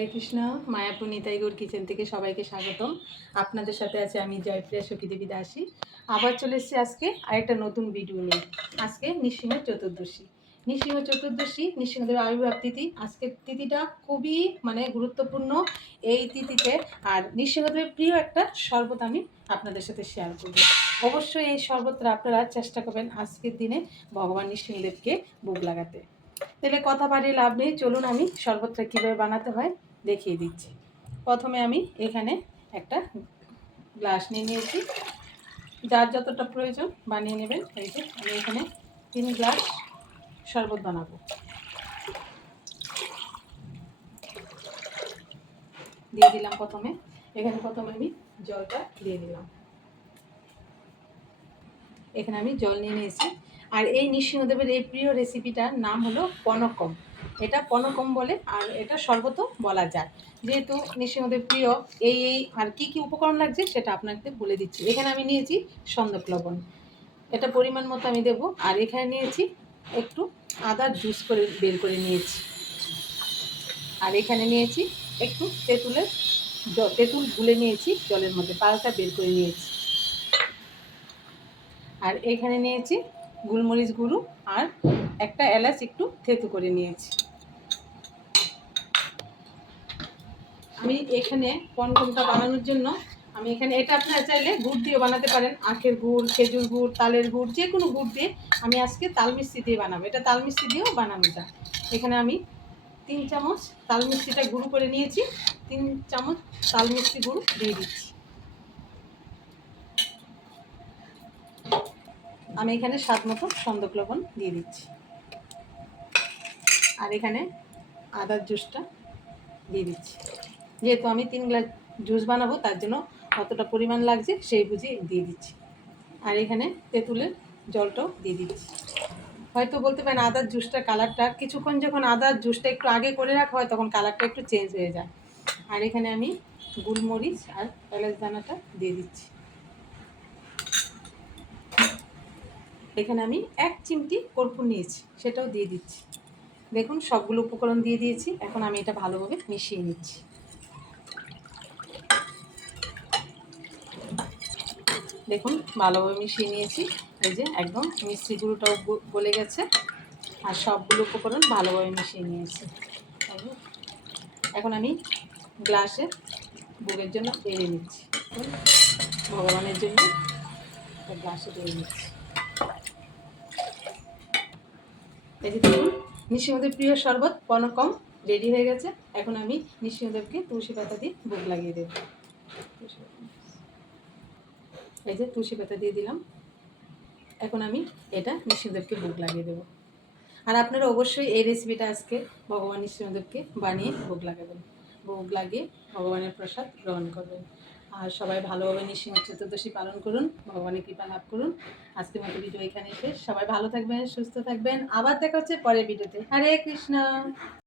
হরে Krishna. Mayapur Nitai Gour kitchen থেকে সবাইকে স্বাগতম। আপনাদের সাথে আছে আমি জয়প্রিয়া সখী দেবী দাসী। আবার চলে এসেছি আজকে আরেকটা নতুন ভিডিও নিয়ে। আজকে নৃসিংহ চতুর্দশী। নৃসিংহদেবের আবির্ভাব তিথি। আজকের তিথিটা খুবই গুরুত্বপূর্ণ এই তিথিতে। আর নৃসিংহদেবের প্রিয় একটা শরবত আমি আপনাদের সাথে শেয়ার করব। অবশ্যই এই শরবতটা আপনারা চেষ্টা করবেন আজকের দিনে ভগবান নৃসিংহদেবকে ভোগ লাগাতে। তাহলে কথা বাড়িয়ে লাভ নেই, চলুন আমি শরবতটা কীভাবে বানাতে হয় দেখিয়ে দিচ্ছি। প্রথমে আমি এখানে একটা গ্লাস নিয়ে নিয়েছি, যার যতটা প্রয়োজন বানিয়ে নেবেন। এই যে আমি এখানে 3 গ্লাস শরবত বানাবো। দিয়ে দিলাম প্রথমে আমি জলটা দিয়ে দিলাম। এখানে আমি জল নিয়ে নিয়েছি। আর এই নৃসিংহদেবের এই প্রিয় রেসিপিটার নাম হলো পনকম। এটা পনকম বলে, আর এটা শরবতও বলা যায়। যেহেতু নৃসিংহদেব প্রিয়, এই আর কি উপকরণ লাগছে সেটা আপনাকে বলে দিচ্ছি। এখানে আমি নিয়েছি সন্দক লবণ, এটা পরিমাণ মতো আমি দেবো। আর এখানে নিয়েছি একটু আদার জুস করে বের করে নিয়েছি। আর এখানে নিয়েছি একটু তেঁতুল গুলে নিয়েছি জলের মধ্যে, পালটা বের করে নিয়েছি। আর এখানে নিয়েছি গোলমরিচ গুঁড়ো আর একটা এলাচ একটু থেতু করে নিয়েছি। আমি এখানে পনকমটা বানানোর জন্য আমি এখানে এটা আপনারা চাইলে গুড় দিয়ে বানাতে পারেন, আখের গুড়, খেজুর গুড়, তালের গুড়, যে কোনো গুড় দিয়ে। আমি আজকে তাল মিষ্টি দিয়ে বানাবো, এটা তাল মিষ্টি দিয়েও বানানো যায়। এখানে আমি 3 চামচ তাল মিষ্টিটা গুঁড়ো করে নিয়েছি। 3 চামচ তাল মিষ্টি গুঁড়ো দিয়ে দিচ্ছি। আমি এখানে স্বাদ মতো সন্দক লবণ দিয়ে দিচ্ছি। আর এখানে আদার জুসটা দিয়ে দিচ্ছি। যেহেতু আমি 3 গ্লাস জুস বানাবো, তার জন্য কতটা পরিমাণ লাগছে সেই বুঝে দিয়ে দিচ্ছি। আর এখানে তেঁতুলের জলটাও দিয়ে দিচ্ছি। হয়তো বলতে পারেন আদার জুসটার কালারটা, কিছুক্ষণ যখন আদার জুসটা একটু আগে করে রাখা হয় তখন কালারটা একটু চেঞ্জ হয়ে যায়। আর এখানে আমি গোলমরিচ আর এলাচ দানাটা দিয়ে দিচ্ছি। এখানে আমি 1 চিমটি কর্পূর নিয়েছি, সেটাও দিয়ে দিচ্ছি। দেখুন সবগুলো উপকরণ দিয়ে দিয়েছি। এখন আমি এটা ভালোভাবে মিশিয়ে নিচ্ছি। দেখুন ভালোভাবে মিশিয়ে নিয়েছি। এই যে একদম মিষ্টি গুঁড়োটাও গলে গেছে, আর সবগুলো উপকরণ ভালোভাবে মিশিয়ে নিয়েছি। এখন আমি গ্লাসে ভোগের জন্য বেড়ে নিচ্ছি। ভগবানের জন্য গ্লাসে বেড়ে নিচ্ছি। এই যে দেখুন নৃসিংহদেব প্রিয় শরবত পনকম রেডি হয়ে গেছে। এখন আমি নৃসিংহদেবকে তুলসী পাতা দিয়ে ভোগ লাগিয়ে দেব। এই যে তুলসী পাতা দিয়ে দিলাম। এখন আমি এটা নৃসিংহদেবকে ভোগ লাগিয়ে দেবো। আর আপনারা অবশ্যই এই রেসিপিটা আজকে ভগবান নৃসিংহদেবকে বানিয়ে ভোগ লাগাবেন। ভোগ লাগিয়ে ভগবানের প্রসাদ গ্রহণ করবেন। আর সবাই ভালোভাবে নৃসিংহ চতুর্দশী পালন করুন, ভগবানের কৃপা লাভ করুন। আজকের মতো ভিডিও এখানে শেষ। সবাই ভালো থাকবেন, সুস্থ থাকবেন। আবার দেখা হচ্ছে পরের ভিডিওতে। হরে কৃষ্ণ।